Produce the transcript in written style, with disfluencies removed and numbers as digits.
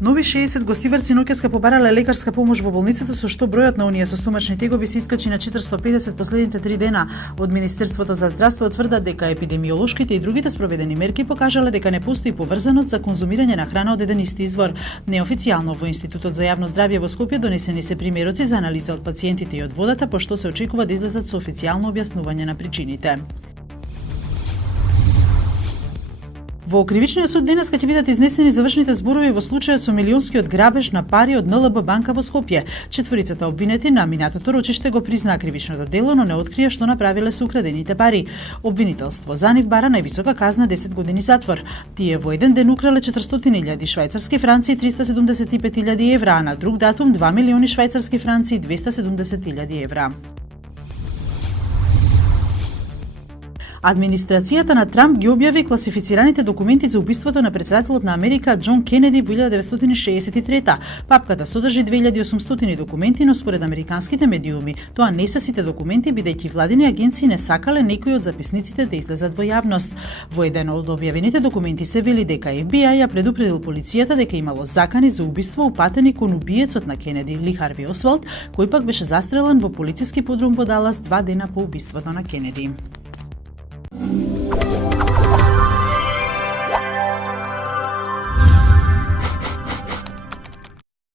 Нови 60 гостиварци ноќеска побарале лекарска помош во болницата, со што бројот на оние со стомачни тегоби се искачи на 450 последните 3 дена. Од Министерството за здравство тврдат дека епидемиолошките и другите спроведени мерки покажале дека не постои поврзаност за конзумирање на храна од еден исти извор. Неофицијално во Институтот за јавно здравје во Скопје донесени се примероци за анализа од пациентите и од водата, пошто се очекува да излезат со официјално објаснување на причините. Во кривичниот суд денеска ќе бидат изнесени завршните зборови во случајот со милионскиот грабеж на пари од НЛБ банка во Скопје. Четворицата обвинети на минатото рочиште го признаа кривичното дело, но не открија што направиле со украдените пари. Обвинителство за нив бара највисока казна 10 години затвор. Тие во еден ден украле 400.000 швајцарски франци и 375.000 евра, а на друг датум 2 милиони швајцарски франци и 270.000 евра. Администрацијата на Трамп ги објави класифицираните документи за убиството на претседателот на Америка Џон Кенеди во 1963. Папката содржи 2800 документи, но според американските медиуми, тоа не се сите документи, бидејќи владини агенции не сакале некои од записниците да излезат во јавност. Во еден од објавените документи се вели дека FBI ја предупредил полицијата дека имало закани за убиство упатени кон убиецот на Кенеди, Ли Харви Освалд, кој пак беше застрелен во полициски подрум во Далас 2 дена по убиството на Кенеди.